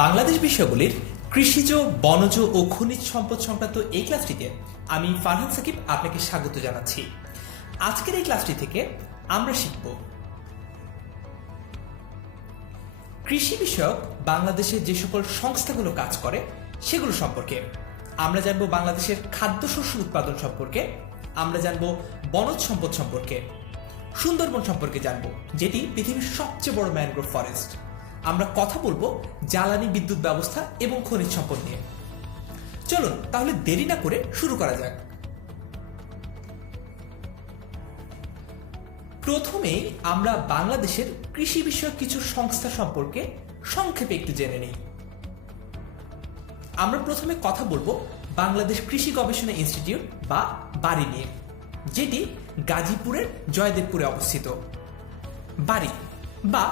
বাংলাদেশ বিষয়গুলির কৃষিজ, বনজ ও খনিজ সম্পদ সংক্রান্ত এই ক্লাসটিতে আমি ফারহান সাকিব আপনাকে স্বাগত জানাচ্ছি। আজকের এই ক্লাসটি থেকে আমরা শিখব কৃষি বিষয়ক বাংলাদেশে যে সকল সংস্থাগুলো কাজ করে সেগুলো সম্পর্কে। আমরা জানব বাংলাদেশের খাদ্যশস্য উৎপাদন সম্পর্কে, আমরা জানব বনজ সম্পদ সম্পর্কে, সুন্দরবন সম্পর্কে জানব যেটি পৃথিবীর সবচেয়ে বড় ম্যানগ্রোভ ফরেস্ট। আমরা কথা বলবো জ্বালানি বিদ্যুৎ ব্যবস্থা এবং খনিজ সম্পদ নিয়ে। চলুন তাহলে দেরি না করে শুরু করা যাক। প্রথমেই আমরা বাংলাদেশের কৃষি বিষয়ক কিছু সংস্থা সম্পর্কে সংক্ষেপে একটু জেনে নিই। আমরা প্রথমে কথা বলবো বাংলাদেশ কৃষি গবেষণা ইনস্টিটিউট বা বারি নিয়ে, যেটি গাজীপুরের জয়দেবপুরে অবস্থিত। বারি বা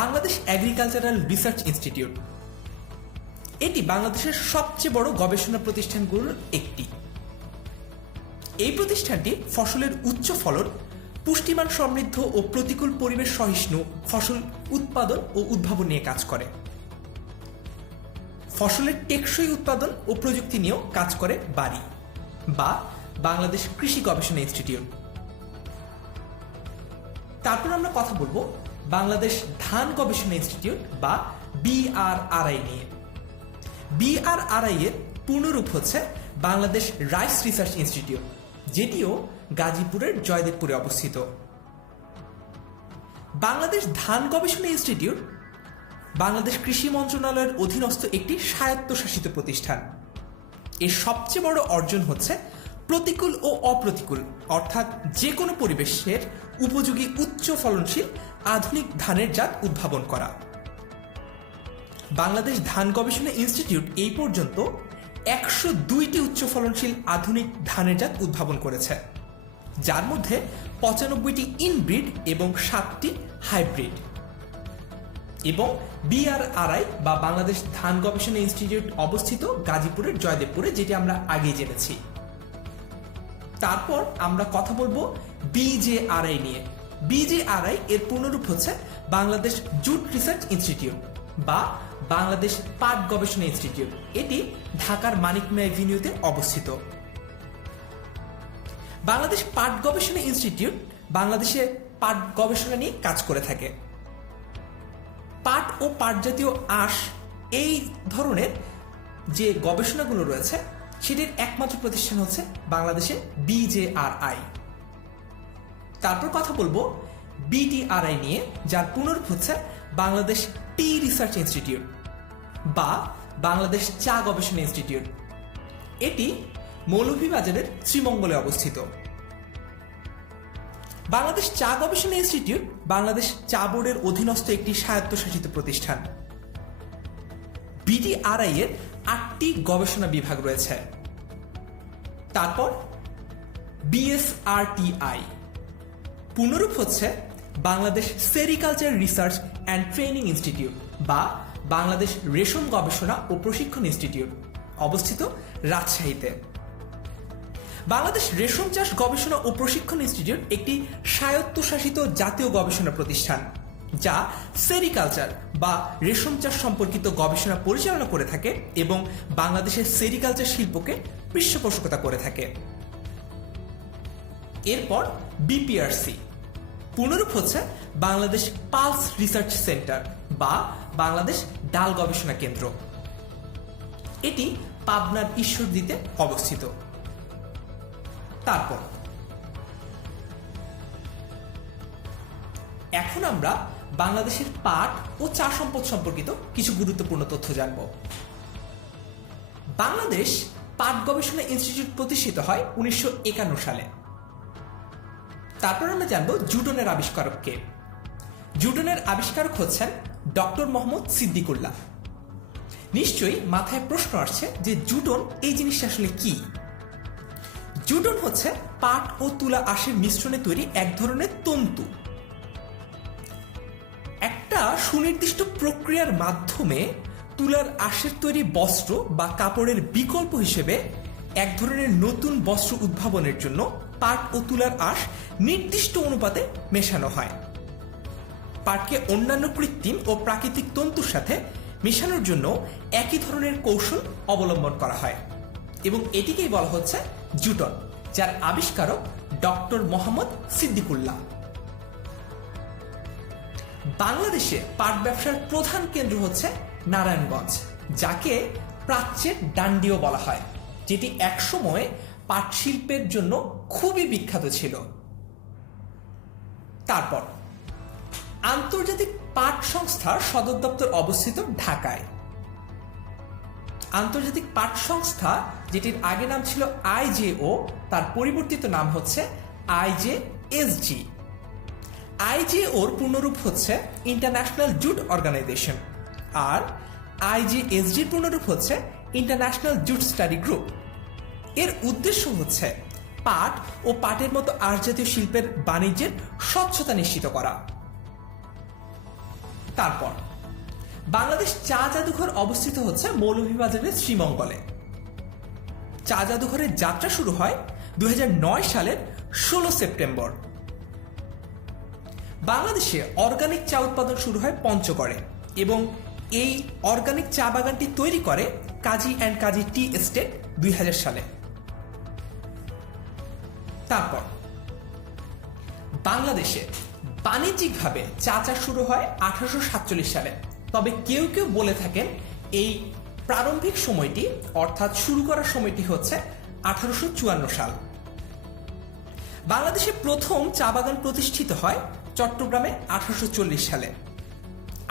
বাংলাদেশ এগ্রিকালচারাল রিসার্চ ইনস্টিটিউট, এটি বাংলাদেশের সবচেয়ে বড় গবেষণা প্রতিষ্ঠানগুলোর একটি। এই প্রতিষ্ঠানটি ফসলের উচ্চ ফলন, পুষ্টিমান সমৃদ্ধ ও প্রতিকূল পরিবেশ সহিষ্ণু ফসল উৎপাদন ও উদ্ভাবন নিয়ে কাজ করে। ফসলের টেকসই উৎপাদন ও প্রযুক্তি নিয়েও কাজ করে বারি বা বাংলাদেশ কৃষি গবেষণা ইনস্টিটিউট। তারপর আমরা কথা বলবো বাংলাদেশ ধান গবেষণা ইনস্টিটিউট বা BRRI নিয়ে। BRRI এর পূর্ণরূপ হচ্ছে বাংলাদেশ রাইস রিসার্চ ইনস্টিটিউট, যেটিও গাজীপুরের জয়দেবপুরে অবস্থিত। বাংলাদেশ ধান গবেষণা ইনস্টিটিউট বাংলাদেশ কৃষি মন্ত্রণালয়ের অধীনস্থ একটি স্বায়ত্তশাসিত প্রতিষ্ঠান। এর সবচেয়ে বড় অর্জন হচ্ছে প্রতিকূল ও অপ্রতিকূল অর্থাৎ যে কোনো পরিবেশের উপযোগী উচ্চ ফলনশীল আধুনিক ধানের জাত উদ্ভাবন করা। বাংলাদেশ ধান গবেষণা ইনস্টিটিউট এই পর্যন্ত 102টি উচ্চ ফলনশীল আধুনিক ধানের জাত উদ্ভাবন করেছে, যার মধ্যে 95টি ইনব্রিড এবং 7টি হাইব্রিড। এবং BRRI বা বাংলাদেশ ধান গবেষণা ইনস্টিটিউট অবস্থিত গাজীপুরের জয়দেবপুরে, যেটি আমরা আগেই জেনেছি। তারপর আমরা কথা বলবো BJRI নিয়ে। BJRI এর পূর্ণরূপ হচ্ছে বাংলাদেশ জুট রিসার্চ ইনস্টিটিউট বা বাংলাদেশ পাট গবেষণা ইনস্টিটিউট, এটি ঢাকার মানিক মিয়া এভিনিউতে অবস্থিত। বাংলাদেশ পাট গবেষণা ইনস্টিটিউট বাংলাদেশে পাট গবেষণা নিয়ে কাজ করে থাকে। পাট ও পাট জাতীয় আঁশ এই ধরনের যে গবেষণাগুলো রয়েছে সেটির একমাত্র প্রতিষ্ঠান হচ্ছে বাংলাদেশে BJRI। তারপর কথা বলবো BTRI নিয়ে, যার পুনরূপ হচ্ছে বাংলাদেশ টি রিসার্চ ইনস্টিটিউট বা বাংলাদেশ চা গবেষণা ইনস্টিটিউট, এটি মৌলভীবাজারের শ্রীমঙ্গলে অবস্থিত। বাংলাদেশ চা গবেষণা ইনস্টিটিউট বাংলাদেশ চা বোর্ডের অধীনস্থ একটি স্বায়ত্তশাসিত প্রতিষ্ঠান। BTRI এর 8টি গবেষণা বিভাগ রয়েছে। তারপর BSRTI, পুনরূপ হচ্ছে Bangladesh sericulture research and training institute বা বাংলাদেশ রেশম গবেষণা ও প্রশিক্ষণ ইনস্টিটিউট, অবস্থিত রাজশাহীতে। বাংলাদেশ রেশম চাষ গবেষণা ও প্রশিক্ষণ ইনস্টিটিউট একটি স্বায়ত্তশাসিত জাতীয় গবেষণা প্রতিষ্ঠান, যা সেরিকালচার বা রেশম চাষ সম্পর্কিত গবেষণা পরিচালনা করে থাকে এবং বাংলাদেশের সেরিকালচার শিল্পকে পৃষ্ঠপোষকতা করে থাকে। এরপর BPRC, পুনরূপ হচ্ছে বাংলাদেশ পালস রিসার্চ সেন্টার বা বাংলাদেশ ডাল গবেষণা কেন্দ্র, এটি পাবনার ঈশ্বরদীতে অবস্থিত। তারপর এখন আমরা বাংলাদেশের পাট ও চা সম্পদ সম্পর্কিত কিছু গুরুত্বপূর্ণ তথ্য জানব। বাংলাদেশ পাট গবেষণা ইনস্টিটিউট প্রতিষ্ঠিত হয় 1951 সালে। তারপর আমরা জানব জুটনের আবিষ্কারক কে। জুটনের আবিষ্কারক হচ্ছেন ডক্টর মোহাম্মদ সিদ্দিকুল্লাহ। নিশ্চয়ই মাথায় প্রশ্ন আসছে যে জুটন এই জিনিসটা আসলে কি। জুটন হচ্ছে পাট ও তুলা আঁশের মিশ্রণে তৈরি এক ধরনের তন্তু। একটা সুনির্দিষ্ট প্রক্রিয়ার মাধ্যমে তুলার আঁশের তৈরি বস্ত্র বা কাপড়ের বিকল্প হিসেবে এক ধরনের নতুন বস্ত্র উদ্ভাবনের জন্য পাট ও তুলার আঁশ নির্দিষ্ট অনুপাতে মেশানো হয়। পাটকে অন্যান্য কৃত্রিম ও প্রাকৃতিক তন্তুর সাথে মেশানোর জন্য একই ধরনের কৌশল অবলম্বন করা হয় এবং এটিকেই বলা হচ্ছে জুটন, যার আবিষ্কারক ডক্টর মোহাম্মদ সিদ্দিকুল্লাহ। বাংলাদেশে পাট ব্যবসার প্রধান কেন্দ্র হচ্ছে নারায়ণগঞ্জ, যাকে প্রাচ্যের ডান্ডিও বলা হয়, যেটি একসময় পাট শিল্পের জন্য খুবই বিখ্যাত ছিল। তারপর আন্তর্জাতিক পাট সংস্থার সদর দপ্তর অবস্থিত ঢাকায়। আন্তর্জাতিক পাট সংস্থা, যেটির আগে নাম ছিল আইজেও, তার পরিবর্তিত নাম হচ্ছে আইজেএসজি। আইজেওর পূর্ণরূপ হচ্ছে ইন্টারন্যাশনাল জুট অর্গানাইজেশন, আর আইজেএসজির পূর্ণরূপ হচ্ছে ইন্টারন্যাশনাল জুট স্টাডি গ্রুপ। এর উদ্দেশ্য হচ্ছে পাট ও পাটের মতো আর্টজাতীয় শিল্পের বাণিজ্যের স্বচ্ছতা নিশ্চিত করা। তারপর বাংলাদেশ চা জাদুঘর অবস্থিত হচ্ছে মৌলভীবাজারের শ্রীমঙ্গলে। চা জাদুঘরের যাত্রা শুরু হয় 2009 সালের 16 সেপ্টেম্বর। বাংলাদেশে অর্গানিক চা উৎপাদন শুরু হয় পঞ্চগড়ে এবং এই অর্গানিক চা বাগানটি তৈরি করে কাজী অ্যান্ড কাজী টি এস্টেট 2000 সালে। তারপর বাংলাদেশে বাণিজ্যিকভাবে চা চাষ শুরু হয় 1847 সালে। তবে কেউ কেউ বলে থাকেন এই প্রারম্ভিক সময়টি অর্থাৎ শুরু করার সময়টি হচ্ছে 1854 সাল। বাংলাদেশে প্রথম চা বাগান প্রতিষ্ঠিত হয় চট্টগ্রামে 1840 সালে।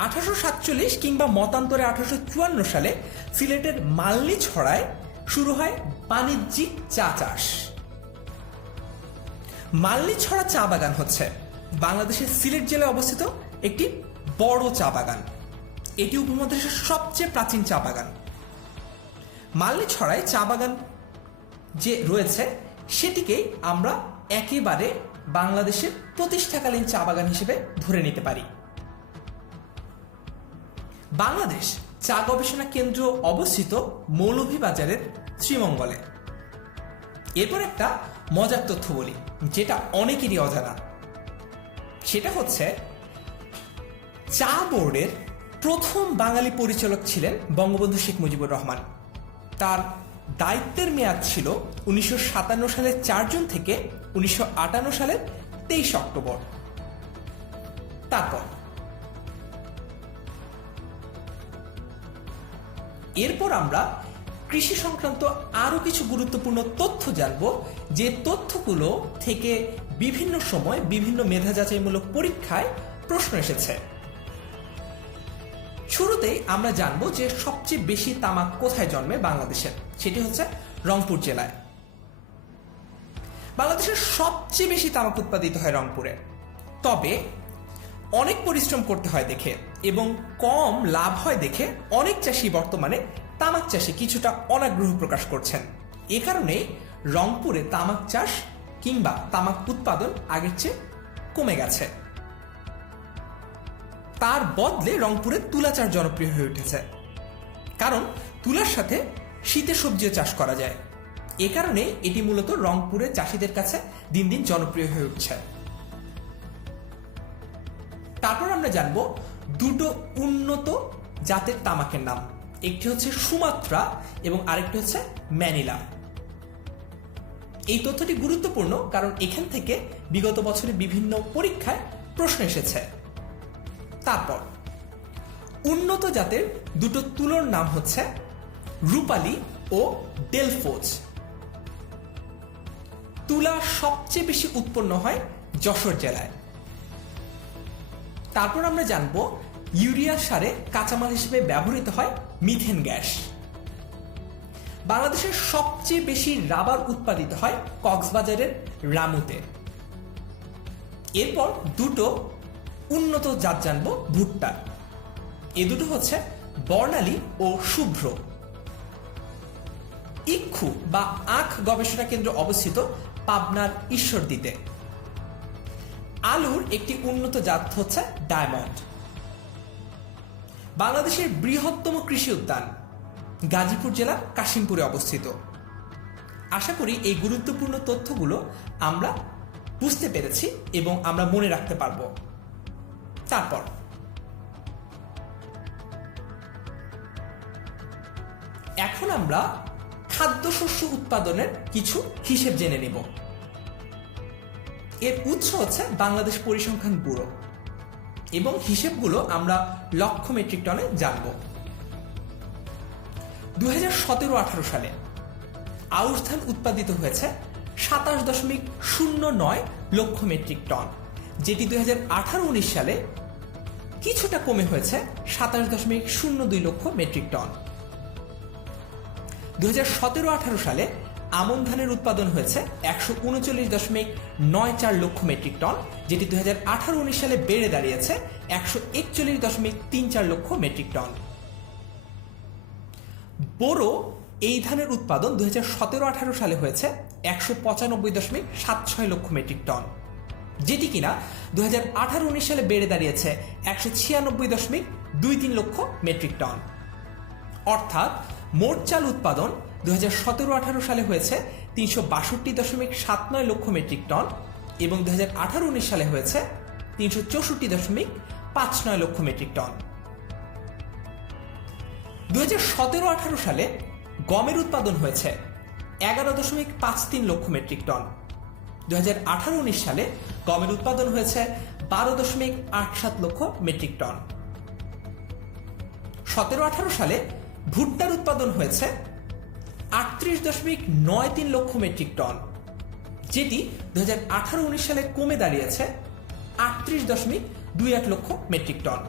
1847 কিংবা মতান্তরে 1854 সালে সিলেটের মালনীছড়ায় শুরু হয় বাণিজ্যিক চা চাষ। মালনীছড়া চা বাগান হচ্ছে বাংলাদেশের সিলেট জেলায় অবস্থিত একটি বড় চা বাগান। এটি উপমহাদেশের সবচেয়ে প্রাচীন চা বাগান। মালনীছড়ায় চা বাগান যে রয়েছে সেটিকেই আমরা একেবারে বাংলাদেশের প্রতিষ্ঠাকালীন চা বাগান হিসেবে ধরে নিতে পারি। বাংলাদেশ চা গবেষণা কেন্দ্র অবস্থিত মৌলভীবাজারের শ্রীমঙ্গলে। এরপর একটা মজার তথ্য বলি, যেটা অনেকেরই অজানা। সেটা হচ্ছে চা বোর্ডের প্রথম বাঙালি পরিচালক ছিলেন বঙ্গবন্ধু শেখ মুজিবুর রহমান। তার দায়িত্বের মেয়াদ ছিল 1957 সালের 4 জুন থেকে 1958 সালের 23 অক্টোবর। তারপর এরপর আমরা কৃষি সংক্রান্ত আরো কিছু গুরুত্বপূর্ণ তথ্য জানব, যে তথ্যগুলো থেকে বিভিন্ন সময় বিভিন্ন মেধা যাচাইমূলক পরীক্ষায় প্রশ্ন এসেছে। শুরুতেই আমরা জানবো যে সবচেয়ে বেশি তামাক কোথায় জন্মে বাংলাদেশের। সেটি হচ্ছে রংপুর জেলায়। বাংলাদেশের সবচেয়ে বেশি তামাক উৎপাদিত হয় রংপুরে। তবে অনেক পরিশ্রম করতে হয় দেখে এবং কম লাভ হয় দেখে অনেক চাষি বর্তমানে তামাক চাষে কিছুটা অনাগ্রহ প্রকাশ করছেন। এ কারণে রংপুরে তামাক চাষ কিংবা তামাক উৎপাদন আগের চেয়ে কমে গেছে। তার বদলে রংপুরে তুলা চাষ জনপ্রিয় হয়ে উঠেছে, কারণ তুলার সাথে শীতের সবজিও চাষ করা যায়। এ কারণে এটি মূলত রংপুরের চাষিদের কাছে দিন দিন জনপ্রিয় হয়ে উঠছে। তারপর আমরা জানবো দুটো উন্নত জাতের তামাকের নাম। একটি হচ্ছে সুমাত্রা এবং আরেকটি হচ্ছে ম্যানিলা। এই তথ্যটি গুরুত্বপূর্ণ কারণ এখান থেকে বিগত বছরে বিভিন্ন পরীক্ষায় প্রশ্ন এসেছে। তারপর উন্নত জাতের দুটো তুলোর নাম হচ্ছে রূপালী ও ডেলফোজ। তুলা সবচেয়ে বেশি উৎপন্ন হয় যশোর জেলায়। তারপর আমরা জানবো ইউরিয়া সারে কাঁচামাল হিসেবে ব্যবহৃত হয় মিথেন গ্যাস। বাংলাদেশের সবচেয়ে বেশি রাবার উৎপাদিত হয় কক্সবাজারের রামুতে। এরপর দুটো উন্নত জাত জানবো ভুট্টার। এ দুটো হচ্ছে বর্ণালী ও শুভ্র। ইক্ষু বা আখ গবেষণা কেন্দ্র অবস্থিত পাবনার ঈশ্বরদীতে। আলুর একটি উন্নত জাত হচ্ছে ডায়মন্ড। বাংলাদেশের বৃহত্তম কৃষি উদ্যান গাজীপুর জেলার কাশিমপুরে অবস্থিত। আশা করি এই গুরুত্বপূর্ণ তথ্যগুলো আমরা বুঝতে পেরেছি এবং আমরা মনে রাখতে পারব। তারপর এখন আমরা খাদ্যশস্য উৎপাদনের কিছু হিসেব জেনে নেব। এর উৎস হচ্ছে বাংলাদেশ পরিসংখ্যান ব্যুরো এবং হিসেবগুলো আমরা লক্ষ মেট্রিক টনে জানব। 2017-18 সালে আউশ ধান উৎপাদিত হয়েছে 27.09 লক্ষ মেট্রিক টন, যেটি 2018-19 সালে কিছুটা কমে হয়েছে 27.02 লক্ষ মেট্রিক টন। 2017-18 সালে আমন ধানের উৎপাদন হয়েছে 139.94 লক্ষ মেট্রিক টন, যেটি 2018-19 সালে বেড়ে দাঁড়িয়েছে 141.34 লক্ষ মেট্রিক টন। বোরো এই ধানের উৎপাদন 2017-18 সালে হয়েছে 195.76 লক্ষ মেট্রিক টন, যেটি কিনা 2018-19 সালে বেড়ে দাঁড়িয়েছে 196.23 লক্ষ মেট্রিক টন। অর্থাৎ মোট চাল উৎপাদন 2017-18 সালে হয়েছে 362.79 লক্ষ মেট্রিক টন এবং 2018-19 সালে হয়েছে 364.59 লক্ষ মেট্রিক টন। 2017-18 সালে গমের উৎপাদন হয়েছে 11.53 লক্ষ মেট্রিক টন। 2018-19 সালে গমের উৎপাদন হয়েছে 12.87 লক্ষ মেট্রিক টন। 17-18 সালে ভুট্টার উৎপাদন হয়েছে 38.93 লক্ষ মেট্রিক টন, যেটি 2018-19 সালে কমে দাঁড়িয়েছে 38.28 লক্ষ মেট্রিক টন।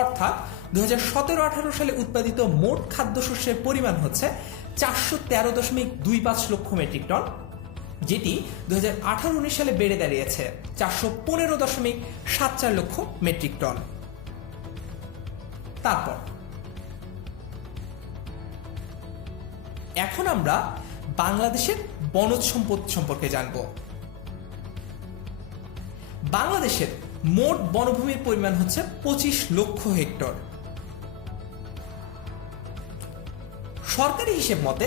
অর্থাৎ 2017-18 সালে উৎপাদিত মোট খাদ্যশস্যের পরিমাণ হচ্ছে 413.25 লক্ষ মেট্রিক টন, যেটি 2018-19 সালে বেড়ে দাঁড়িয়েছে 415.74 লক্ষ মেট্রিক টন। তারপর এখন আমরা বাংলাদেশের বনজ সম্পদ সম্পর্কে জানব। বাংলাদেশের মোট বনভূমির পরিমাণ হচ্ছে 25 লক্ষ হেক্টর। সরকারি হিসেব মতে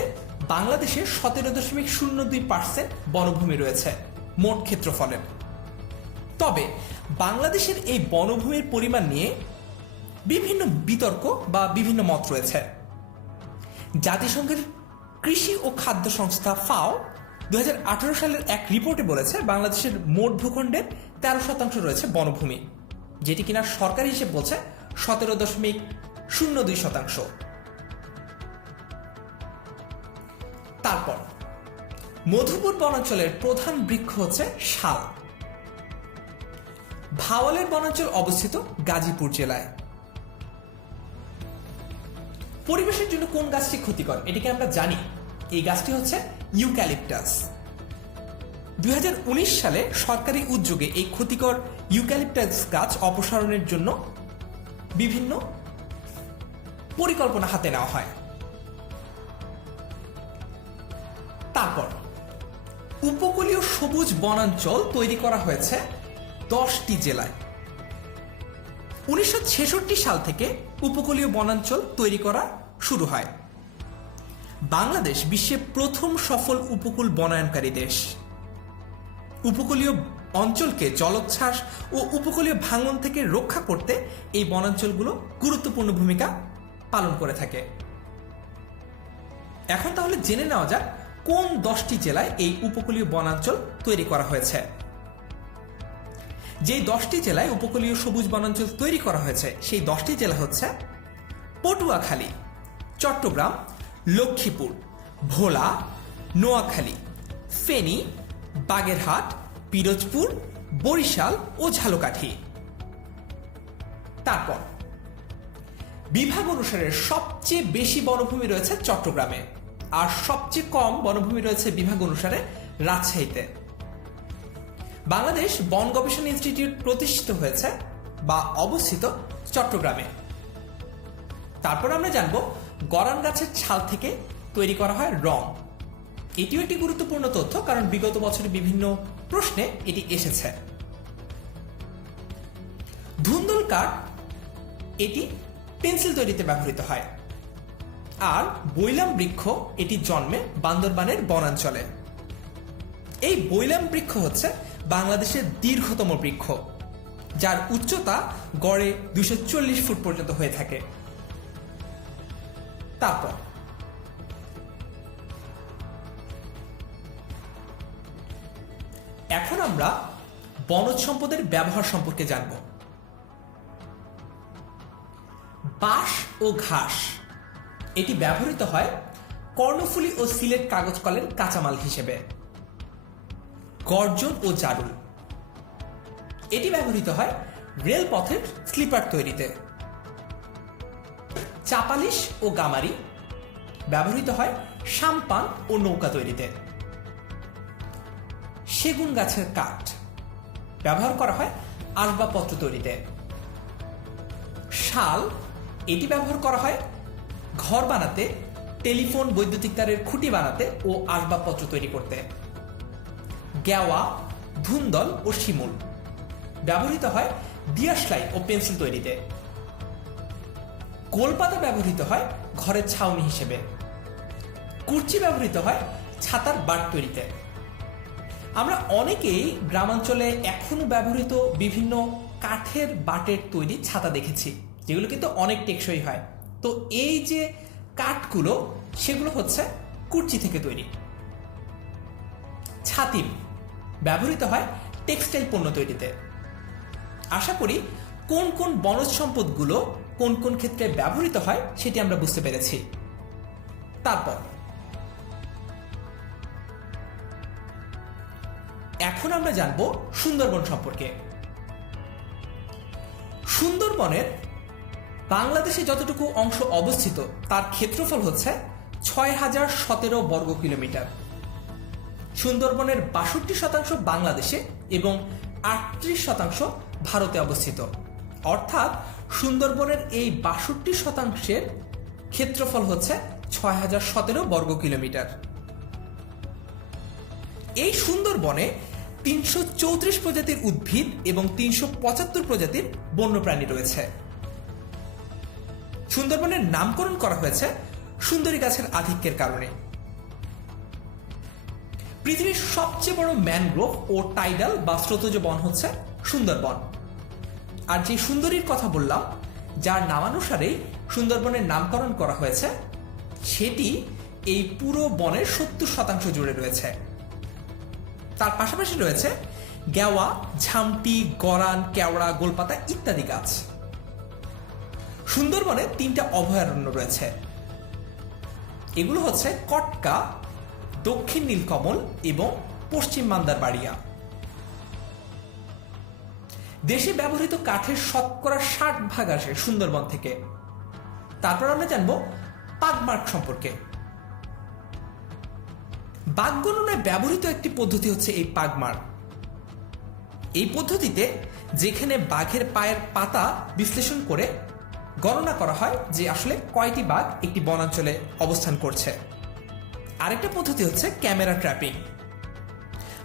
বাংলাদেশে 17.02% বনভূমি রয়েছে মোট ক্ষেত্রফলের। তবে বাংলাদেশের এই বনভূমির পরিমাণ নিয়ে বিভিন্ন বিতর্ক বা বিভিন্ন মত রয়েছে। জাতিসংঘের কৃষি ও খাদ্য সংস্থা FAO 2018 সালের এক রিপোর্টে বলেছে বাংলাদেশের মোট ভূখণ্ডের 13% রয়েছে বনভূমি, যেটি কিনা সরকারি হিসেব বলছে 17.02%। তারপর মধুপুর বনাঞ্চলের প্রধান বৃক্ষ হচ্ছে শাল। ভাওয়ালের বনাঞ্চল অবস্থিত গাজীপুর জেলায়। পরিবেশের জন্য কোন গাছটি ক্ষতিকর এটিকে আমরা জানি। এই গাছটি হচ্ছে ইউক্যালিপটাস। 2019 সালে সরকারি উদ্যোগে এই ক্ষতিকর ইউক্যালিপটাস গাছ অপসারণের জন্য বিভিন্ন পরিকল্পনা হাতে নেওয়া হয়। তারপর উপকূলীয় সবুজ বনাঞ্চল তৈরি করা হয়েছে 10টি জেলায়। 1966 সাল থেকে উপকূলীয় বনাঞ্চল তৈরি করা শুরু হয়। বাংলাদেশ বিশ্বের প্রথম সফল উপকূল বনায়নকারী দেশ। উপকূলীয় অঞ্চলকে জলোচ্ছ্বাস ও উপকূলীয় ভাঙন থেকে রক্ষা করতে এই বনাঞ্চলগুলো গুরুত্বপূর্ণ ভূমিকা পালন করে থাকে। এখন তাহলে জেনে নেওয়া যাক কোন 10টি জেলায় এই উপকূলীয় বনাঞ্চল তৈরি করা হয়েছে। যেই 10টি জেলায় উপকূলীয় সবুজ বনাঞ্চল তৈরি করা হয়েছে সেই 10টি জেলা হচ্ছে পটুয়াখালী, চট্টগ্রাম, লক্ষ্মীপুর, ভোলা, নোয়াখালী, ফেনী, বাগেরহাট, পিরোজপুর, বরিশাল ও ঝালকাঠি। তারপর বিভাগ অনুসারে সবচেয়ে বেশি বনভূমি রয়েছে চট্টগ্রামে আর সবচেয়ে কম বনভূমি রয়েছে বিভাগ অনুসারে রাজশাহীতে। বাংলাদেশ বন গবেষণা ইনস্টিটিউট প্রতিষ্ঠিত হয়েছে বা অবস্থিত চট্টগ্রামে। তারপর আমরা জানব গরান গাছের ছাল থেকে তৈরি করা হয় রং। এটিও একটি গুরুত্বপূর্ণ তথ্য, কারণ বিগত বছরে বিভিন্ন প্রশ্নে এটি এসেছে। ধুন্দুল কাঠ এটি পেন্সিল তৈরিতে ব্যবহৃত হয়। আর বৈলাম বৃক্ষ এটি জন্মে বান্দরবানের বনাঞ্চলে। এই বৈলাম বৃক্ষ হচ্ছে বাংলাদেশের দীর্ঘতম বৃক্ষ, যার উচ্চতা গড়ে 240 ফুট পর্যন্ত হয়ে থাকে। তারপর এখন আমরা বনজ সম্পদের ব্যবহার সম্পর্কে জানব। বাঁশ ও ঘাস এটি ব্যবহৃত হয় কর্ণফুলী ও সিলেট কাগজ কলের কাঁচামাল হিসেবে। গর্জন ও জারুল এটি ব্যবহৃত হয় রেলপথের স্লিপার তৈরিতে। চাপালিশ ও গামারি ব্যবহৃত হয় সাম্পান ও নৌকা তৈরিতে। সেগুন গাছের কাঠ ব্যবহার করা হয় আসবাবপত্র তৈরিতে। শাল এটি ব্যবহার করা হয় ঘর বানাতে, টেলিফোন, বৈদ্যুতিক তারের খুঁটি বানাতে ও আসবাবপত্র তৈরি করতে। গেওয়া, ধুন্দল ও শিমুল ব্যবহৃত হয় দিয়াশলাই ও পেন্সিল তৈরিতে। গোলপাতা ব্যবহৃত হয় ঘরের ছাউনি হিসেবে। কুর্চি ব্যবহৃত হয় ছাতার বাট তৈরিতে। আমরা অনেকেই গ্রামাঞ্চলে এখনো ব্যবহৃত বিভিন্ন কাঠের বাটের তৈরি ছাতা দেখেছি, যেগুলো কিন্তু অনেক টেকসই হয়। তো এই যে কাঠগুলো, সেগুলো হচ্ছে কুর্চি থেকে তৈরি। ছাতিম ব্যবহৃত হয় টেক্সটাইল পণ্য তৈরিতে। আশা করি কোন কোন বনজ সম্পদগুলো কোন কোন ক্ষেত্রে ব্যবহৃত হয় সেটি আমরা বুঝতে পেরেছি। তারপর এখন আমরা জানব সুন্দরবন সম্পর্কে। সুন্দরবনের বাংলাদেশে যতটুকু অংশ অবস্থিত তার ক্ষেত্রফল হচ্ছে ৬,০১৭ বর্গ কিলোমিটার। সুন্দরবনের ৬২% বাংলাদেশে এবং ৩৮% ভারতে অবস্থিত। অর্থাৎ সুন্দরবনের এই ৬২%-এর ক্ষেত্রফল হচ্ছে ৬,০১৭ বর্গ কিলোমিটার। এই সুন্দরবনে ৩৩৪ প্রজাতির উদ্ভিদ এবং ৩৭৫ প্রজাতির বন্যপ্রাণী রয়েছে। সুন্দরবনের নামকরণ করা হয়েছে সুন্দরী গাছের আধিক্যের কারণে। পৃথিবীর সবচেয়ে বড় ম্যানগ্রোভ ও টাইডাল বা স্রোতজ বন হচ্ছে সুন্দরবন। আর যে সুন্দরীর কথা বললাম, যার নামানুসারেই সুন্দরবনের নামকরণ করা হয়েছে, সেটি এই পুরো বনের ৭০% জুড়ে রয়েছে। তার পাশাপাশি রয়েছে গেওয়া, ঝামটি, গরান, কেওড়া, গোলপাতা ইত্যাদি গাছ। সুন্দরবনে ৩টা অভয়ারণ্য রয়েছে। এগুলো হচ্ছে কটকা, দক্ষিণ নীলকমল এবং পশ্চিম মান্দারবাড়িয়া। দেশে ব্যবহৃত কাঠের শতকরা ৬০% আসে সুন্দরবন থেকে। তারপর আমরা জানব পাগমার্ক সম্পর্কে। বাঘ গণনায় ব্যবহৃত একটি পদ্ধতি হচ্ছে এই পাগমার্ক। এই পদ্ধতিতে যেখানে বাঘের পায়ের পাতা বিশ্লেষণ করে গণনা করা হয় যে আসলে কয়টি বাঘ একটি বনাঞ্চলে অবস্থান করছে। আরেকটা পদ্ধতি হচ্ছে ক্যামেরা ট্র্যাপিং।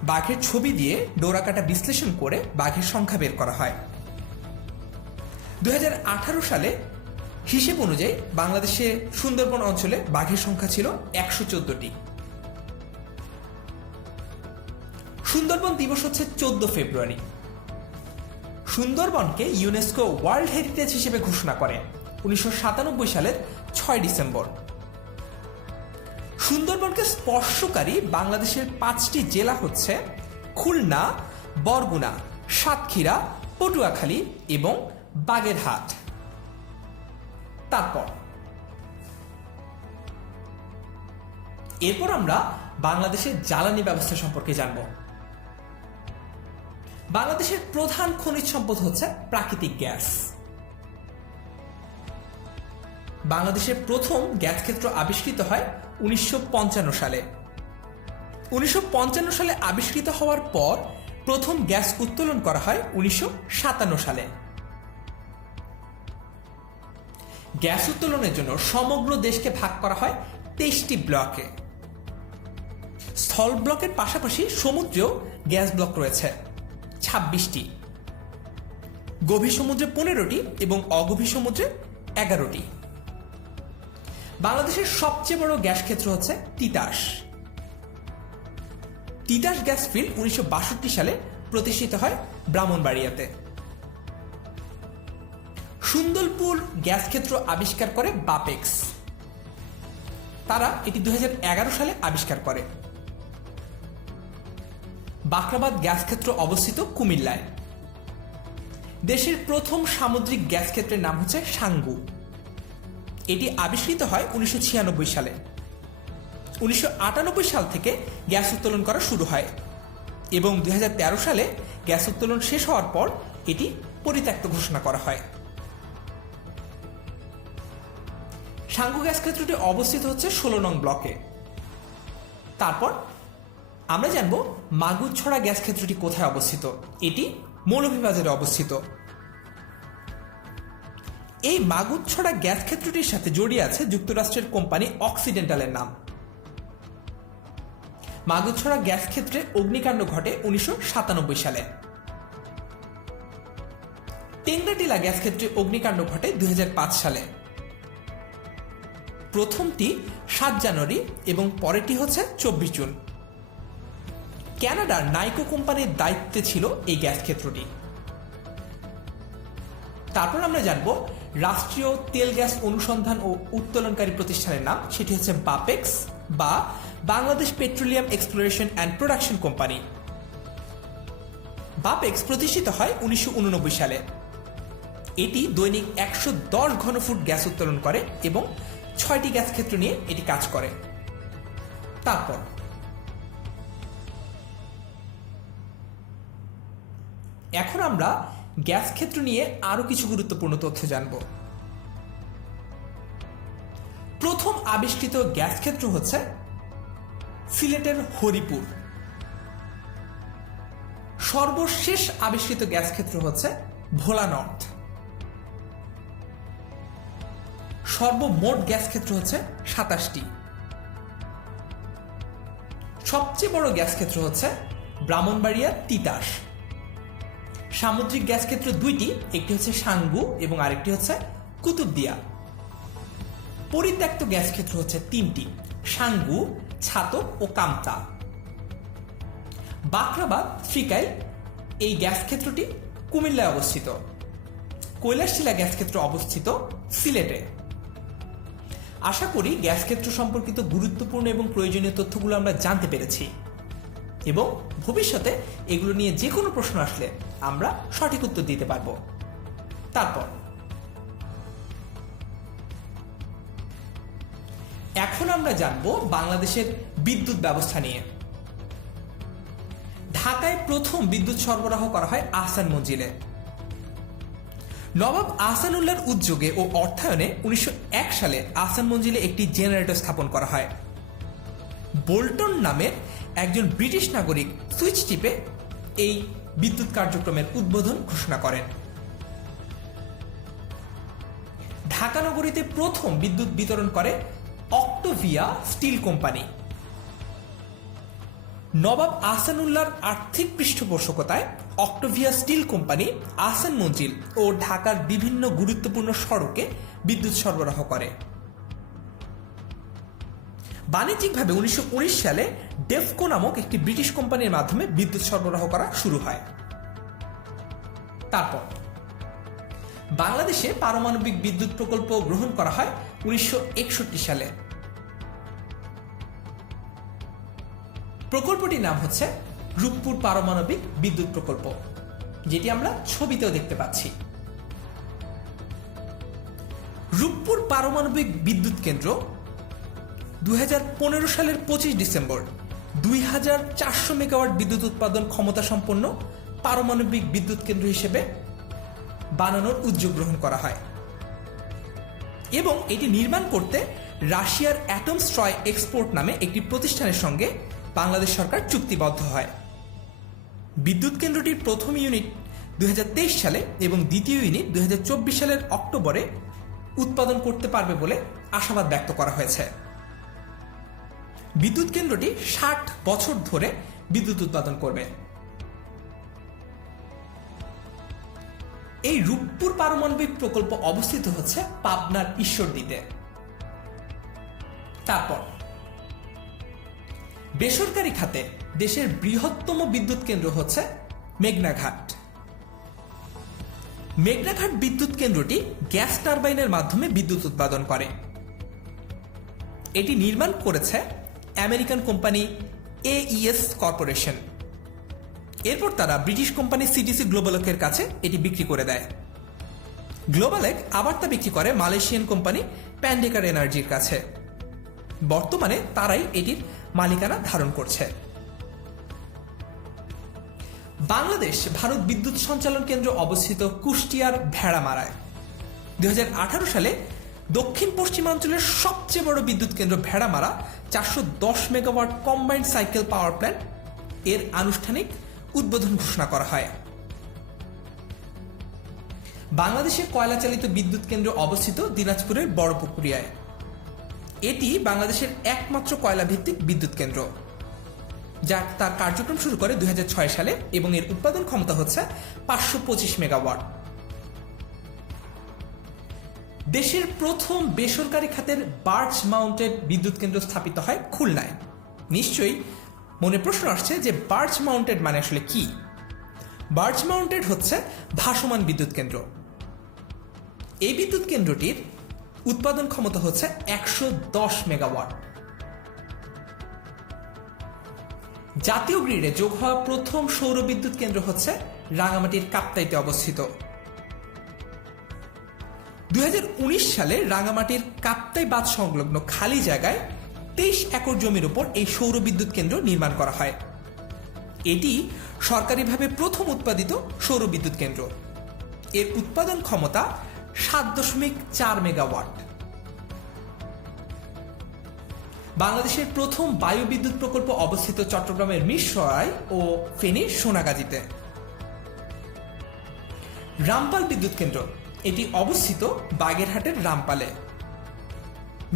বাঘের ছবি দিয়ে ডোরাকাটা বিশ্লেষণ করে বাঘের সংখ্যা বের করা হয়। ২০১৮ সালে হিসেব অনুযায়ী বাংলাদেশে সুন্দরবন অঞ্চলে বাঘের সংখ্যা ছিল ১১৪টি। সুন্দরবন দিবস হচ্ছে ১৪ ফেব্রুয়ারি। সুন্দরবনকে ইউনেস্কো ওয়ার্ল্ড হেরিটেজ হিসেবে ঘোষণা করে ১৯৯৭ সালের ৬ ডিসেম্বর। সুন্দরবনকে স্পর্শকারী বাংলাদেশের ৫টি জেলা হচ্ছে খুলনা, বরগুনা, সাতক্ষীরা, পটুয়াখালী এবং বাগেরহাট। এরপর আমরা বাংলাদেশের জ্বালানি ব্যবস্থা সম্পর্কে জানব। বাংলাদেশের প্রধান খনিজ সম্পদ হচ্ছে প্রাকৃতিক গ্যাস। বাংলাদেশের প্রথম গ্যাস ক্ষেত্র আবিষ্কৃত হয় ১৯৫৫ সালে। ১৯৫৫ সালে আবিষ্কৃত হওয়ার পর প্রথম গ্যাস উত্তোলন করা হয় ১৯৫৭ সালে। গ্যাস উত্তোলনের জন্য সমগ্র দেশকে ভাগ করা হয় ২৩টি ব্লকে। স্থল ব্লকের পাশাপাশি সমুদ্রেও গ্যাস ব্লক রয়েছে ২৬টি, গভীর সমুদ্রে ১৫টি এবং অগভীর সমুদ্রে ১১টি। বাংলাদেশের সবচেয়ে বড় গ্যাস ক্ষেত্র হচ্ছে তিতাস। তিতাস গ্যাস ফিল্ড ১৯৬২ সালে প্রতিষ্ঠিত হয় ব্রাহ্মণবাড়িয়াতে। সুন্দরপুর গ্যাস ক্ষেত্র আবিষ্কার করে বাপেক্স। তারা এটি ২০১১ সালে আবিষ্কার করে। বাখরাবাদ গ্যাস ক্ষেত্র অবস্থিত কুমিল্লায়। দেশের প্রথম সামুদ্রিক গ্যাস ক্ষেত্রের নাম হচ্ছে সাঙ্গু। এটি আবিষ্কৃত হয় 1996 সালে। 1998 সাল থেকে গ্যাস উত্তোলন করা শুরু হয় এবং 2013 সালে গ্যাস উত্তোলন শেষ হওয়ার পর এটি পরিত্যক্ত ঘোষণা করা হয়। সাঙ্গু গ্যাস ক্ষেত্রটি অবস্থিত হচ্ছে 16 নং ব্লকে। তারপর আমরা জানব মাগুরছড়া গ্যাস ক্ষেত্রটি কোথায় অবস্থিত। এটি মৌলভীবাজারে অবস্থিত। এই মাগুরছড়া গ্যাস ক্ষেত্রটির সাথে জড়িয়ে আছে যুক্তরাষ্ট্রের কোম্পানি অক্সিডেন্টালের নাম। মাগুরছড়া গ্যাস ক্ষেত্রে অগ্নিকাণ্ড ঘটে 1997 সালে। টেংরাটিলা গ্যাস ক্ষেত্রে অগ্নিকাণ্ড ঘটে 2005 সালে। প্রথমটি 7 জানুয়ারি এবং পরেরটি হচ্ছে 24 জুন। কানাডার নাইকো কোম্পানির দায়িত্বে ছিল এই গ্যাস ক্ষেত্রটি। তারপর আমরা জানব রাষ্ট্রীয় তেল গ্যাস অনুসন্ধান ও উত্তোলনকারী প্রতিষ্ঠানের নাম, সেটি হচ্ছে বাপেক্স বা Bangladesh petroleum exploration and production company. Bapex প্রতিষ্ঠিত হয় 1989 সালে। এটি দৈনিক 110 ঘনফুট গ্যাস উত্তোলন করে এবং 6টি গ্যাস ক্ষেত্র নিয়ে এটি কাজ করে। তারপর এখন আমরা গ্যাস ক্ষেত্র নিয়ে আরো কিছু গুরুত্বপূর্ণ তথ্য জানব। প্রথম আবিষ্কৃত গ্যাস ক্ষেত্র হচ্ছে সিলেটের হরিপুর। সর্বশেষ আবিষ্কৃত গ্যাস ক্ষেত্র হচ্ছে ভোলা নর্থ। সর্বমোট গ্যাস ক্ষেত্র হচ্ছে 27টি। সবচেয়ে বড় গ্যাস ক্ষেত্র হচ্ছে ব্রাহ্মণবাড়িয়ার তিতাস। সামুদ্রিক গ্যাস ক্ষেত্র 2টি, একটি হচ্ছে সাঙ্গু এবং আরেকটি হচ্ছে কুতুবদিয়া। পরিত্যক্ত গ্যাস ক্ষেত্র হচ্ছে 3টি, সাঙ্গু, ছাতক ও কামতা। বাখরাবাদ শ্রীকাইল এই গ্যাস ক্ষেত্রটি কুমিল্লায় অবস্থিত। কৈলাসশিলা গ্যাস ক্ষেত্র অবস্থিত সিলেটে। আশা করি গ্যাস ক্ষেত্র সম্পর্কিত গুরুত্বপূর্ণ এবং প্রয়োজনীয় তথ্যগুলো আমরা জানতে পেরেছি এবং ভবিষ্যতে এগুলো নিয়ে যে কোনো প্রশ্ন আসলে আমরা সঠিক উত্তর দিতে পারব। তারপর এখন আমরা জানব বাংলাদেশের বিদ্যুৎ ব্যবস্থা নিয়ে। ঢাকায় প্রথম বিদ্যুৎ সরবরাহ করা হয় আহসান মঞ্জিলে। নবাব আহসানুল্লাহর উদ্যোগে ও অর্থায়নে 1901 সালে আহসান মঞ্জিলে একটি জেনারেটর স্থাপন করা হয়। বোল্টন নামের একজন ব্রিটিশ নাগরিক সুইচ টিপে এই বিদ্যুৎ কার্যক্রমের উদ্বোধন ঘোষণা করেন। ঢাকা নগরীতে প্রথম বিদ্যুৎ বিতরণ করে অক্টোভিয়া স্টিল কোম্পানি। নবাব আহসানুল্লাহর আর্থিক পৃষ্ঠপোষকতায় অক্টোভিয়া স্টিল কোম্পানি আহসান মঞ্জিল ও ঢাকার বিভিন্ন গুরুত্বপূর্ণ সড়কে বিদ্যুৎ সরবরাহ করে। বাণিজ্যিকভাবে 1919 সালে ডেফকো নামক একটি ব্রিটিশ কোম্পানির মাধ্যমে বিদ্যুৎ সরবরাহ করা শুরু হয়। তারপর বাংলাদেশে পারমাণবিক বিদ্যুৎ প্রকল্প গ্রহণ করা হয় 1961 সালে। প্রকল্পটির নাম হচ্ছে রূপপুর পারমাণবিক বিদ্যুৎ প্রকল্প, যেটি আমরা ছবিতেও দেখতে পাচ্ছি। রূপপুর পারমাণবিক বিদ্যুৎ কেন্দ্র 2015 সালের 25 ডিসেম্বর 2400 মেগাওয়াট বিদ্যুৎ উৎপাদন ক্ষমতা সম্পন্ন পারমাণবিক বিদ্যুৎ কেন্দ্র হিসেবে বানানোর উদ্যোগ গ্রহণ করা হয় এবং এটি নির্মাণ করতে রাশিয়ার অ্যাটমস্ট্রয় এক্সপোর্ট নামে একটি প্রতিষ্ঠানের সঙ্গে বাংলাদেশ সরকার চুক্তিবদ্ধ হয়। বিদ্যুৎ কেন্দ্রটির প্রথম ইউনিট 2023 সালে এবং দ্বিতীয় ইউনিট 2024 সালের অক্টোবরে উৎপাদন করতে পারবে বলে আশাবাদ ব্যক্ত করা হয়েছে। বিদ্যুৎ কেন্দ্রটি 60 বছর ধরে বিদ্যুৎ উৎপাদন করবে। এই রূপপুর পারমাণবিক প্রকল্প অবস্থিত হচ্ছে পাবনার ঈশ্বরদীতে। তারপর বেসরকারি খাতে দেশের বৃহত্তম বিদ্যুৎ কেন্দ্র হচ্ছে মেঘনাঘাট। মেঘনাঘাট বিদ্যুৎ কেন্দ্রটি গ্যাস টারবাইনের মাধ্যমে বিদ্যুৎ উৎপাদন করে। এটি নির্মাণ করেছে আমেরিকান কোম্পানি AES কর্পোরেশন। এরপর তারা ব্রিটিশ কোম্পানি সিটিসি গ্লোবালকের কাছে এটি বিক্রি করে দেয়। গ্লোবালেক আবার তা বিক্রি করে মালয়েশিয়ান কোম্পানি প্যান্ডেকার এনার্জির কাছে। বর্তমানে তারাই এটির মালিকানা ধারণ করছে। বাংলাদেশ ভারত বিদ্যুৎ সঞ্চালন কেন্দ্র অবস্থিত কুষ্টিয়ার ভেড়ামারায়। 2018 সালে দক্ষিণ পশ্চিমাঞ্চলের সবচেয়ে বড় বিদ্যুৎ কেন্দ্র Bheramara 410 megawatt combined cycle power plant এর আনুষ্ঠানিক উদ্বোধন ঘোষণা করা হয়। বাংলাদেশে কয়লা চালিত বিদ্যুৎ কেন্দ্র অবস্থিত দিনাজপুরের বড়পুকুরিয়ায়। এটি বাংলাদেশের একমাত্র কয়লা ভিত্তিক বিদ্যুৎ কেন্দ্র, যা তার কার্যক্রম শুরু করে 2006 সালে এবং এর উৎপাদন ক্ষমতা হচ্ছে 525 মেগাওয়াট। দেশের প্রথম বেসরকারি খাতের বার্চ মাউন্টেড বিদ্যুৎ কেন্দ্র স্থাপিত হয় খুলনায়। নিশ্চয়ই মনে প্রশ্ন আসছে যে বার্চ মাউন্টেড মানে আসলে কি? বার্চ মাউন্টেড হচ্ছে ভাসমান বিদ্যুৎ কেন্দ্র। এই বিদ্যুৎ কেন্দ্রটির উৎপাদন ক্ষমতা হচ্ছে 110 মেগাওয়াট। জাতীয় গ্রিডে যোগ হওয়া প্রথম সৌর বিদ্যুৎ কেন্দ্র হচ্ছে রাঙামাটির কাপ্তাইতে অবস্থিত। 2019 সালে রাঙামাটির কাপ্তাই বাঁধ সংলগ্ন খালি জায়গায় 23 একর জমির উপর এই সৌর বিদ্যুৎ কেন্দ্র নির্মাণ করা হয়। এটি সরকারিভাবে প্রথম উৎপাদিত সৌর বিদ্যুৎ কেন্দ্র। এর উৎপাদন ক্ষমতা 7.4 মেগাওয়াট। বাংলাদেশের প্রথম বায়ু বিদ্যুৎ প্রকল্প অবস্থিত চট্টগ্রামের মিরসরাই ও ফেনীর সোনাগাজীতে। রামপাল বিদ্যুৎ কেন্দ্র এটি অবস্থিত বাগেরহাটের রামপালে।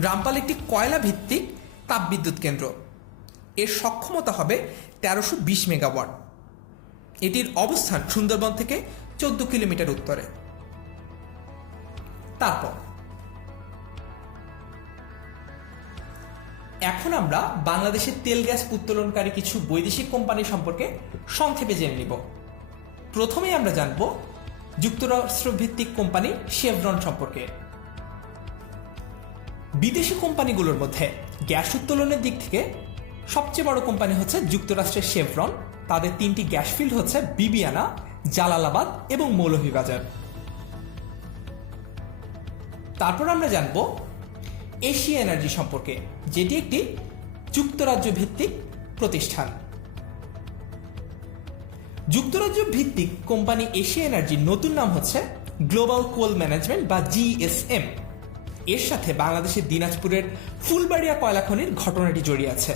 রামপাল একটি কয়লা ভিত্তিক তাপবিদ্যুৎ কেন্দ্র। এর সক্ষমতা হবে 1320 মেগাওয়াট। এটির অবস্থান সুন্দরবন থেকে 14 কিলোমিটার উত্তরে। তারপর এখন আমরা বাংলাদেশের তেল গ্যাস উত্তোলনকারী কিছু বৈদেশিক কোম্পানি সম্পর্কে সংক্ষেপে জেনে নিব। প্রথমেই আমরা জানব যুক্তরাষ্ট্র ভিত্তিক কোম্পানি শেভরন সম্পর্কে। বিদেশি কোম্পানিগুলোর মধ্যে গ্যাস উত্তোলনের দিক থেকে সবচেয়ে বড় কোম্পানি হচ্ছে যুক্তরাষ্ট্রের শেভরন। তাদের 3টি গ্যাস ফিল্ড হচ্ছে বিবিয়ানা, জালালাবাদ এবং মৌলভীবাজার। তারপর আমরা জানব এশিয়া এনার্জি সম্পর্কে, যেটি একটি যুক্তরাজ্য ভিত্তিক প্রতিষ্ঠান। যুক্তরাজ্য ভিত্তিক কোম্পানি এশিয়া এনার্জির নতুন নাম হচ্ছে গ্লোবাল কোল ম্যানেজমেন্ট বা জিএসএম। এর সাথে বাংলাদেশের দিনাজপুরের ফুলবাড়িয়া কয়লা খনির ঘটনাটি জড়িয়ে আছে।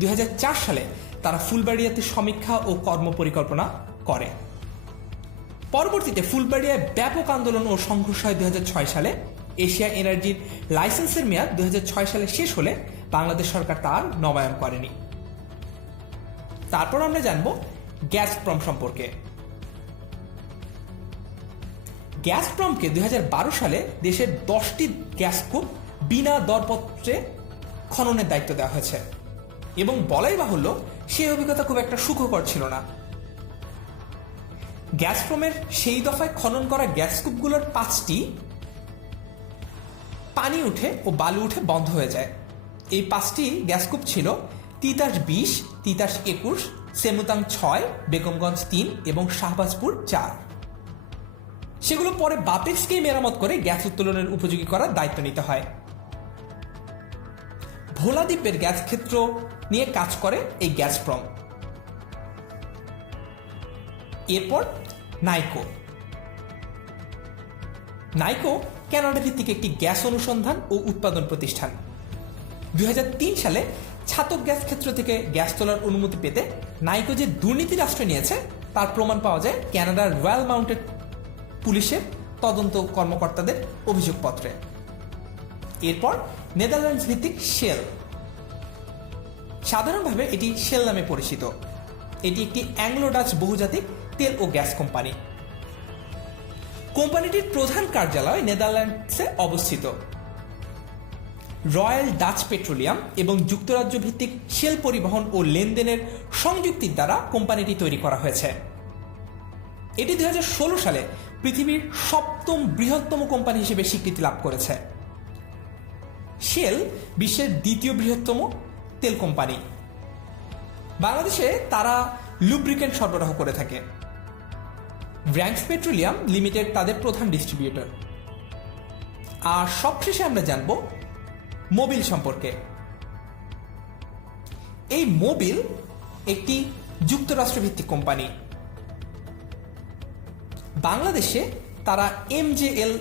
2004 সালে তারা ফুলবাড়িয়াতে সমীক্ষা ও কর্ম পরিকল্পনা করে। পরবর্তীতে ফুলবাড়িয়ায় ব্যাপক আন্দোলন ও সংঘর্ষ হয় 2006 সালে। এশিয়া এনার্জির লাইসেন্সের মেয়াদ 2006 সালে শেষ হলে বাংলাদেশ সরকার তার নবায়ন করেনি। তারপর আমরা জানব গ্যাসপ্রম সম্পর্কে। গ্যাসপ্রমকে 2012 সালে দেশের 10টি গ্যাস কূপ বিনা দরপত্রে খননের দায়িত্ব দেওয়া হয়েছে এবং বলাই বাহুল্য সেই অভিজ্ঞতা খুব একটা সুখকর ছিল না। গ্যাসপ্রমের সেই দফায় খনন করা গ্যাস কূপগুলোর 5টি পানি উঠে ও বালু উঠে বন্ধ হয়ে যায়। এই 5টি গ্যাসকূপ ছিল তিতাস 20, তিতাস 21, সেমুতাং 6, বেগমগঞ্জ 3 এবং শাহবাজপুর 4। সেগুলো পরে বাপেক্সকেই মেরামত করে গ্যাস উত্তোলনের উপযোগী করার দায়িত্ব নিতে হয়। ভোলা দ্বীপের গ্যাস ক্ষেত্র নিয়ে কাজ করে এই গ্যাসপ্রম। এরপর নাইকো। নাইকো কানাডা ভিত্তিক একটি গ্যাস অনুসন্ধান ও উৎপাদন প্রতিষ্ঠান। 2003 সালে ছাতক গ্যাস ক্ষেত্র থেকে গ্যাস তোলার অনুমতি পেতে নাইকো যে দুর্নীতির আশ্রয় নিয়েছে তার প্রমাণ পাওয়া যায় কানাডার রয়্যাল মাউন্টেড পুলিশের তদন্ত কর্মকর্তাদের অভিযোগপত্রে। এরপর নেদারল্যান্ডস ভিত্তিক শেল। সাধারণভাবে এটি শেল নামে পরিচিত। এটি একটি অ্যাংলো ডাচ বহুজাতিক তেল ও গ্যাস কোম্পানি। কোম্পানিটির প্রধান কার্যালয় নেদারল্যান্ডসে অবস্থিত। রয়্যাল ডাচ পেট্রোলিয়াম এবং যুক্তরাজ্য ভিত্তিক শেল পরিবহন ও লেনদেনের সংযুক্তির দ্বারা কোম্পানিটি তৈরি করা হয়েছে। এটি 2016 সালে পৃথিবীর 7ম বৃহত্তম কোম্পানি হিসেবে স্বীকৃতি লাভ করেছে। শেল বিশ্বের 2য় বৃহত্তম তেল কোম্পানি। বাংলাদেশে তারা লুব্রিকেন্ট সরবরাহ করে থাকে। ব্র্যাঙ্কস পেট্রোলিয়াম লিমিটেড তাদের প্রধান ডিস্ট্রিবিউটর। আর সবশেষে আমরা জানব মোবিল সম্পর্কে। এই মোবিল একটি যুক্তরাষ্ট্রভিত্তিক কোম্পানি। বাংলাদেশে তারা MJL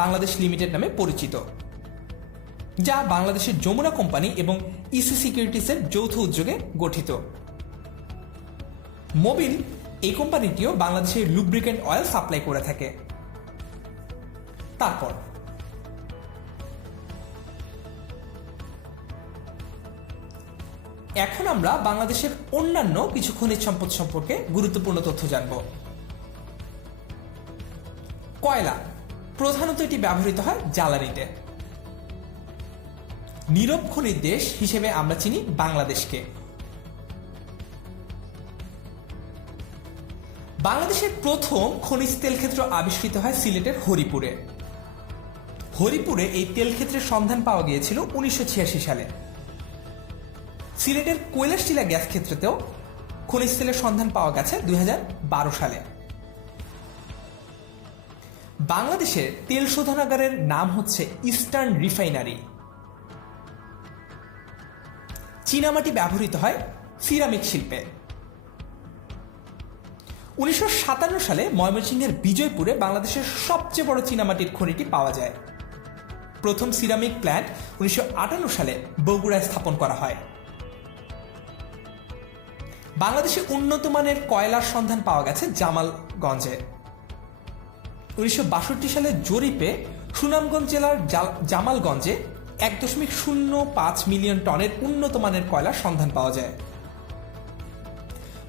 বাংলাদেশ লিমিটেড নামে পরিচিত, যা বাংলাদেশের যমুনা কোম্পানি এবং ইসি সিকিউরিটিসের যৌথ উদ্যোগে গঠিত। মোবিল এই কোম্পানিটিও বাংলাদেশের লুব্রিকেন্ট অয়েল সাপ্লাই করে থাকে। তারপর এখন আমরা বাংলাদেশের অন্যান্য কিছু খনিজ সম্পদ সম্পর্কে গুরুত্বপূর্ণ তথ্য জানব। কয়লা প্রধানত এটি ব্যবহৃত হয় জ্বালানিতে। নীরব খনির দেশ হিসেবে আমরা চিনি বাংলাদেশকে। বাংলাদেশের প্রথম খনিজ তেল ক্ষেত্র আবিষ্কৃত হয় সিলেটের হরিপুরে। হরিপুরে এই তেল ক্ষেত্রের সন্ধান পাওয়া গিয়েছিল 1986 সালে। সিলেটের কৈলাসটিলা গ্যাস ক্ষেত্রেতেও খনিজ তেলের সন্ধান পাওয়া গেছে 2012 সালে। বাংলাদেশের তেল শোধনাগারের নাম হচ্ছে ইস্টার্ন রিফাইনারি। চীনামাটি ব্যবহৃত হয় সিরামিক শিল্পে। 1957 সালে ময়মনসিংহের বিজয়পুরে বাংলাদেশের সবচেয়ে বড় চীনামাটির খনিটি পাওয়া যায়। প্রথম সিরামিক প্ল্যান্ট 1958 সালে বগুড়ায় স্থাপন করা হয়। বাংলাদেশে উন্নত মানের কয়লার সন্ধান পাওয়া গেছে জামালগঞ্জে। 1962 সালে জরিপে সুনামগঞ্জ জেলার জামালগঞ্জে 1.05 মিলিয়ন টনের উন্নত মানের কয়লার সন্ধান পাওয়া যায়।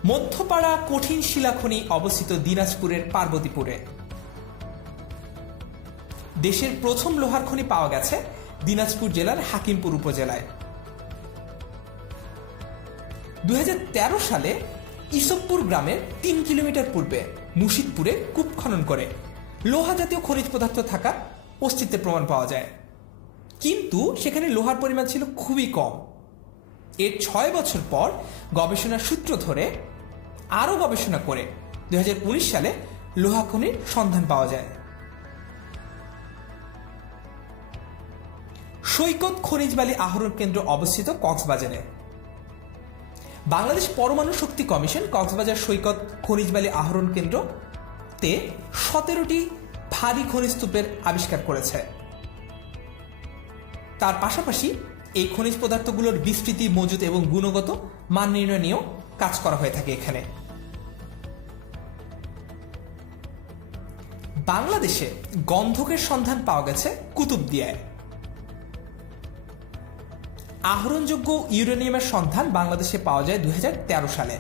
মধ্যপাড়া কঠিন শিলাখনি অবস্থিত দিনাজপুরের পার্বতীপুরে। দেশের প্রথম লোহার খনি পাওয়া গেছে দিনাজপুর জেলার হাকিমপুর উপজেলায়। 2013 সালে ইসবপুর গ্রামের 3 কিলোমিটার পূর্বে মুর্শিদপুরে কূপ খনন করে লোহা জাতীয় খনিজ পদার্থ থাকার অস্তিত্বের প্রমাণ পাওয়া যায়, কিন্তু সেখানে লোহার পরিমাণ ছিল খুবই কম। এর 6 বছর পর গবেষণার সূত্র ধরে আরও গবেষণা করে 2019 সালে লোহা খনির সন্ধান পাওয়া যায়। সৈকত খনিজ বালি আহরণ কেন্দ্র অবস্থিত কক্সবাজারে। বাংলাদেশ পরমাণু শক্তি কমিশন কক্সবাজার সৈকত খনিজ বালি আহরণ কেন্দ্রতে 17টি ভারী খনিজ স্তূপের আবিষ্কার করেছে। তার পাশাপাশি এই খনিজ পদার্থগুলোর বিস্তৃতি, মজুদ এবং গুণগত মান নির্ণয় নিয়েও কাজ করা হয়ে থাকে এখানে। বাংলাদেশে গন্ধকের সন্ধান পাওয়া গেছে কুতুবদিয়ায়। আহরণযোগ্য ইউরেনিয়ামের সন্ধান বাংলাদেশে পাওয়া যায় 2013 সালে।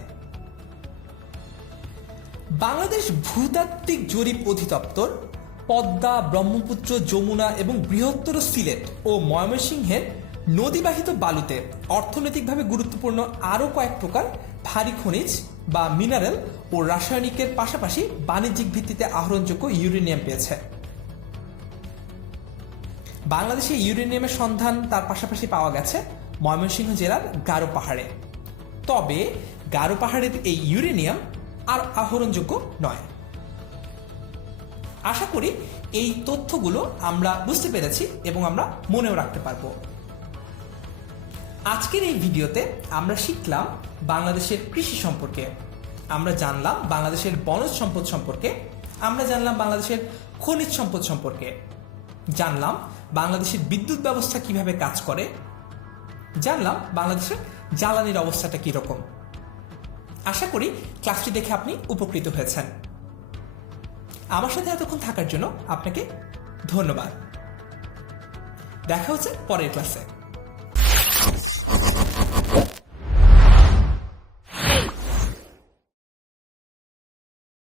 বাংলাদেশ ভূতাত্ত্বিক জরিপ অধিদপ্তর পদ্মা, ব্রহ্মপুত্র, যমুনা এবং বৃহত্তর সিলেট ও ময়মনসিংহের নদীবাহিত বালুতে অর্থনৈতিকভাবে গুরুত্বপূর্ণ আরও কয়েক প্রকার ভারী খনিজ বা মিনারেল ও রাসায়নিকের পাশাপাশি বাণিজ্যিক ভিত্তিতে আহরণযোগ্য ইউরেনিয়াম পেয়েছে। বাংলাদেশে ইউরেনিয়ামের সন্ধান তার পাশাপাশি পাওয়া গেছে ময়মনসিংহ জেলার গারো পাহাড়ে। তবে গারো পাহাড়ের এই ইউরেনিয়াম আর আহরণযোগ্য নয়। আশা করি এই তথ্যগুলো আমরা বুঝতে পেরেছি এবং আমরা মনেও রাখতে পারবো। আজকের এই ভিডিওতে আমরা শিখলাম বাংলাদেশের কৃষি সম্পর্কে, আমরা জানলাম বাংলাদেশের বনজ সম্পদ সম্পর্কে, আমরা জানলাম বাংলাদেশের খনিজ সম্পদ সম্পর্কে, জানলাম বাংলাদেশের বিদ্যুৎ ব্যবস্থা কিভাবে কাজ করে, জানলাম বাংলাদেশের জ্বালানির অবস্থাটা কিরকম। আশা করি ক্লাসটি দেখে আপনি উপকৃত হয়েছেন। আমার সাথে এতক্ষণ থাকার জন্য আপনাকে ধন্যবাদ। দেখা হচ্ছে পরের ক্লাসে।